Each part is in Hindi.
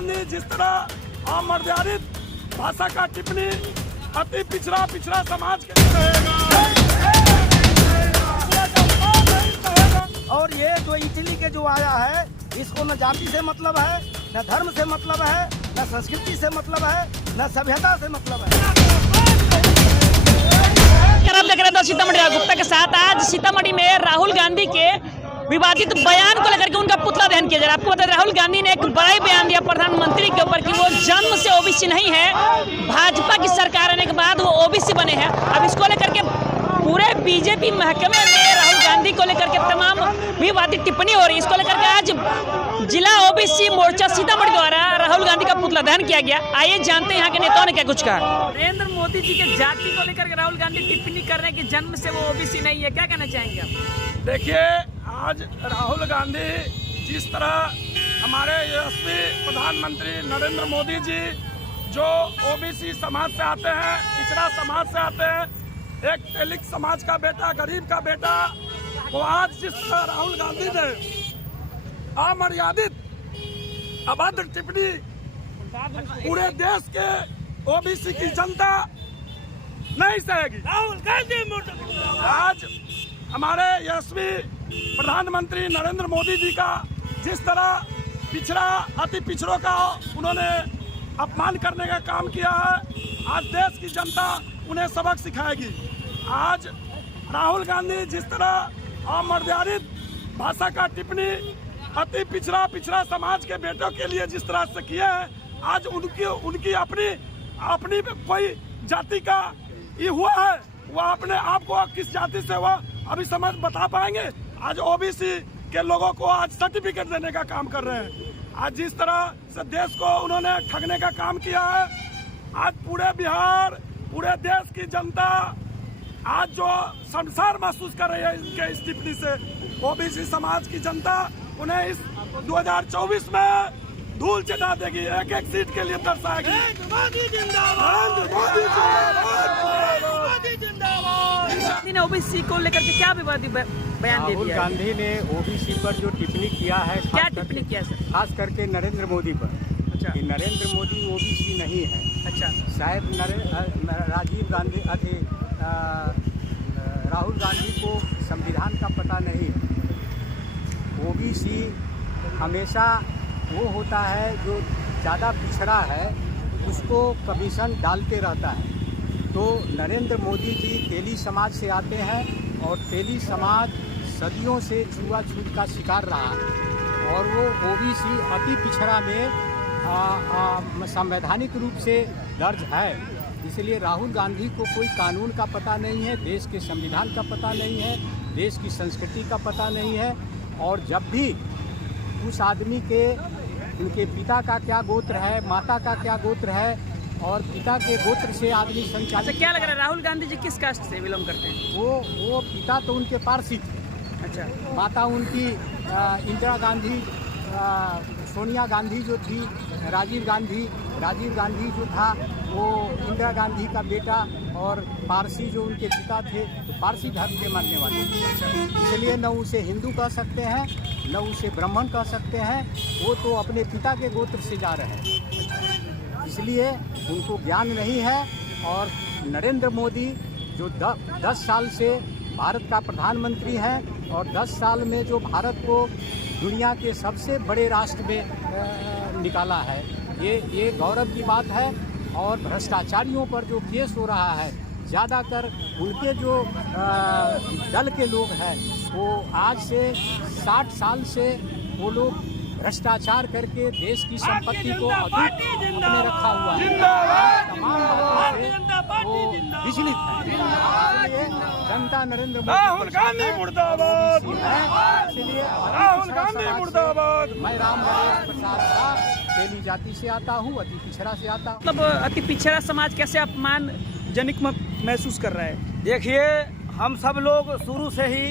गांधी जिस तरह अमर्यादित भाषा का टिप्पणी अति पिछड़ा समाज के लिए रहेगा। और ये जो इटली के जो आया है, इसको न जाति से मतलब है, न धर्म से मतलब है, न संस्कृति से मतलब है, न सभ्यता से मतलब है। आप देख रहे थे सीतामढ़ी गुप्ता के साथ। आज सीतामढ़ी में राहुल गांधी के विवादित बयान को लेकर के उनका पुतला दहन किया जा रहा है। आपको बता दें, राहुल गांधी ने एक बड़ा बयान दिया प्रधानमंत्री के ऊपर कि वो जन्म से ओबीसी नहीं है, भाजपा की सरकार आने के बाद वो ओबीसी बने हैं। अब इसको लेकर के पूरे बीजेपी महकमे में राहुल गांधी को लेकर के तमाम विवादित टिप्पणी हो रही है। इसको लेकर के आज जिला ओबीसी मोर्चा सीतामढ़ी द्वारा राहुल गांधी का पुतला दहन किया गया। आइए जानते हैं यहाँ के नेताओं ने क्या कुछ कहा। नरेंद्र मोदी जी के जाति को लेकर के राहुल गांधी टिप्पणी कर रहे हैं कि जन्म से वो ओबीसी नहीं है, क्या कहना चाहेंगे आप? देखिए, आज राहुल गांधी जिस तरह हमारे यशस्वी प्रधानमंत्री नरेंद्र मोदी जी जो ओबीसी समाज से आते हैं, पिछड़ा समाज से आते हैं, एक दलित समाज का बेटा, गरीब का बेटा, वो आज जिस तरह राहुल गांधी ने अमर्यादित अभद्र टिप्पणी पूरे देश के ओबीसी की जनता नहीं सहेगी। राहुल गांधी आज हमारे यशस्वी प्रधानमंत्री नरेंद्र मोदी जी का जिस तरह अति पिछड़ों का उन्होंने अपमान करने का काम किया है, आज देश की जनता उन्हें सबक सिखाएगी। आज राहुल गांधी जिस तरह अमर्यादित भाषा का टिप्पणी अति पिछड़ा समाज के बेटों के लिए जिस तरह से किए हैं, आज उनकी अपनी कोई जाति का ये हुआ है, वह अपने आप को किस जाति से हुआ अभी समझ बता पाएंगे। आज ओबीसी के लोगों को आज सर्टिफिकेट देने का काम कर रहे हैं। आज जिस तरह से देश को उन्होंने ठगने का काम किया है, आज पूरे बिहार, पूरे देश की जनता आज जो संसार महसूस कर रही है इनके इस टिप्पणी से। ओबीसी समाज की जनता उन्हें इस 2024 में धूल चटा देगी, एक एक सीट के लिए तरसाएगी। गांधी ने ओबीसी को लेकर के क्या विवादित बयान दे दिया? राहुल गांधी ने ओबीसी पर जो टिप्पणी किया है, क्या टिप्पणी किया सर? खास करके नरेंद्र मोदी पर। अच्छा, कि नरेंद्र मोदी ओबीसी नहीं है। अच्छा, शायद राजीव गांधी राहुल गांधी को संविधान का पता नहीं है। ओबीसी हमेशा वो होता है जो ज़्यादा पिछड़ा है, उसको कमीशन डालते रहता है। तो नरेंद्र मोदी जी तेली समाज से आते हैं और तेली समाज सदियों से छुआछूत का शिकार रहा है और वो ओबीसी अति पिछड़ा में संवैधानिक रूप से दर्ज है। इसलिए राहुल गांधी को कोई कानून का पता नहीं है, देश के संविधान का पता नहीं है, देश की संस्कृति का पता नहीं है। और जब भी उस आदमी के उनके पिता का क्या गोत्र है, माता का क्या गोत्र है और पिता के गोत्र से आदमी संचालित। अच्छा, क्या लग रहा है राहुल गांधी जी किस कास्ट से बिलोंग करते हैं? वो पिता तो उनके पारसी थे। अच्छा, माता उनकी इंदिरा गांधी, सोनिया गांधी जो थी, राजीव गांधी जो था वो इंदिरा गांधी का बेटा, और पारसी जो उनके पिता थे तो पारसी धर्म के मानने वाले थे। इसलिए न उसे हिंदू कह सकते हैं, न उसे ब्राह्मण कह सकते हैं, वो तो अपने पिता के गोत्र से जा रहे हैं, इसलिए उनको ज्ञान नहीं है। और नरेंद्र मोदी जो 10 साल से भारत का प्रधानमंत्री हैं और 10 साल में जो भारत को दुनिया के सबसे बड़े राष्ट्र में निकाला है, ये गौरव की बात है। और भ्रष्टाचारियों पर जो केस हो रहा है, ज़्यादातर उनके जो दल के लोग हैं वो आज से 60 साल से वो लोग भ्रष्टाचार करके देश की संपत्ति को अधिक अपने रखा हुआ है। तमाम बातों से वो विचलित है। जनता नरेंद्र मोदी राहुल गांधी मुर्दाबाद, इसलिए राहुल गांधी मुर्दाबाद। मैं राम नरेश प्रसाद शाह तेली जाति से आता हूँ, अति पिछड़ा से आता हूँ। मतलब अति पिछड़ा समाज कैसे अपमानजनक महसूस कर रहा है? देखिए, हम सब लोग शुरू से ही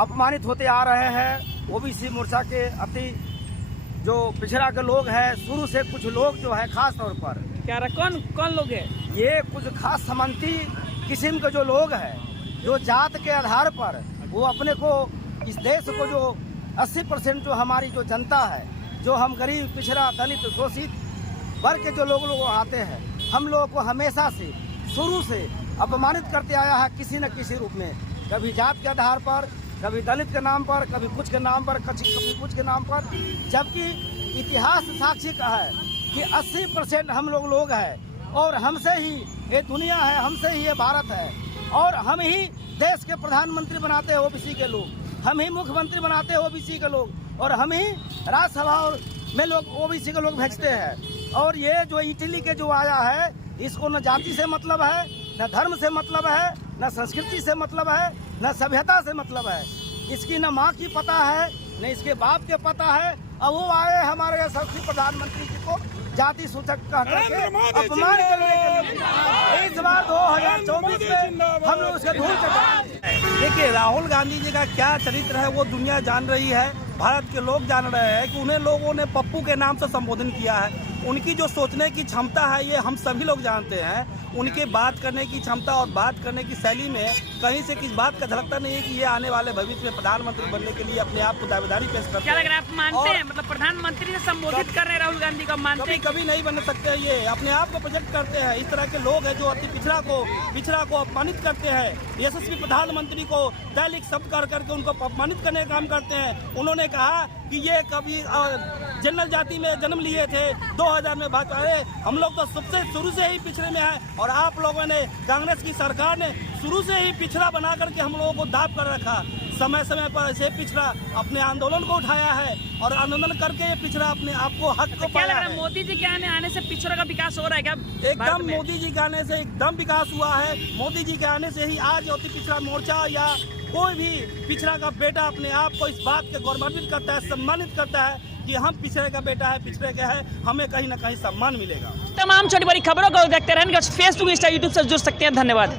अपमानित होते आ रहे हैं। ओबीसी मोर्चा के अति जो पिछड़ा के लोग हैं, शुरू से कुछ लोग जो है खास तौर पर, क्या रहा कौन लोग है ये कुछ खास सामंती किस्म के जो लोग हैं, जो जात के आधार पर वो अपने को, इस देश को जो 80% जो हमारी जो जनता है, जो हम गरीब, पिछड़ा, दलित, शोषित वर्ग के जो लोग आते हैं, हम लोगों को हमेशा से शुरू से अपमानित करते आया है किसी न किसी रूप में, कभी जात के आधार पर, कभी दलित के नाम पर, कभी कुछ के नाम पर, कभी कुछ के नाम पर। जबकि इतिहास साक्षी का है कि 80% हम लोग हैं और हमसे ही ये दुनिया है, हमसे ही ये भारत है और हम ही देश के प्रधानमंत्री बनाते हैं ओबीसी के लोग, हम ही मुख्यमंत्री बनाते हैं ओबीसी के लोग और हम ही राज्यसभा में लोग ओबीसी के लोग भेजते हैं। और ये जो इटली के जो आया है, इसको न जाति से मतलब है, न धर्म से मतलब है, न संस्कृति से मतलब है, न सभ्यता से मतलब है। इसकी न माँ की पता है, न इसके बाप के पता है और वो आए हमारे यशस्वी प्रधानमंत्री जी को जाति सूचक कह करके अपमान करने के लिए। इस बार 2024 में हम लोग उसके धूल चटाएंगे। देखिए, राहुल गांधी जी का क्या चरित्र है वो दुनिया जान रही है, भारत के लोग जान रहे हैं कि उन्हें लोगों ने पप्पू के नाम से संबोधन किया है। उनकी जो सोचने की क्षमता है ये हम सभी लोग जानते हैं। उनके बात करने की क्षमता और बात करने की शैली में कहीं से किस बात का झलकता नहीं है कि ये आने वाले भविष्य में प्रधानमंत्री बनने के लिए अपने आप को दावेदारी पेश करते हैं। क्या लग रहा है, आप मानते हैं मतलब प्रधानमंत्री से संबोधित कर रहे हैं राहुल गांधी को, मानते हैं? कभी नहीं बन सकते, ये अपने आप को प्रोजेक्ट करते हैं। इस तरह के लोग हैं जो अति पिछड़ा को अपमानित करते हैं। यशस्वी प्रधानमंत्री को दैनिक शब्द कर करके उनको अपमानित करने का काम करते हैं। उन्होंने कहा कि ये कभी जनरल जाति में जन्म लिए थे, 2000 में भाजपा। हम लोग तो सबसे शुरू से ही पिछड़े में हैं और आप लोगों ने, कांग्रेस की सरकार ने शुरू से ही पिछड़ा बना करके हम लोगों को दाब कर रखा। समय समय पर ऐसे पिछड़ा अपने आंदोलन को उठाया है और आंदोलन करके ये पिछड़ा अपने आप को हक को क्या लग पाया रहा है, है। मोदी जी के आने से पिछड़ा का विकास हो रहा है क्या? एकदम मोदी जी के आने से एकदम विकास हुआ है। मोदी जी के आने से ही आज अति पिछड़ा मोर्चा या कोई भी पिछड़ा का बेटा अपने आप को इस बात के गौरवान्वित करता है, सम्मानित करता है कि हम पिछड़े का बेटा है, पिछड़े का है, हमें कहीं ना कहीं सम्मान मिलेगा। तमाम छोटी बड़ी खबरों को देखते रहने फेसबुक, इंस्टा, यूट्यूब से जुड़ सकते हैं। धन्यवाद।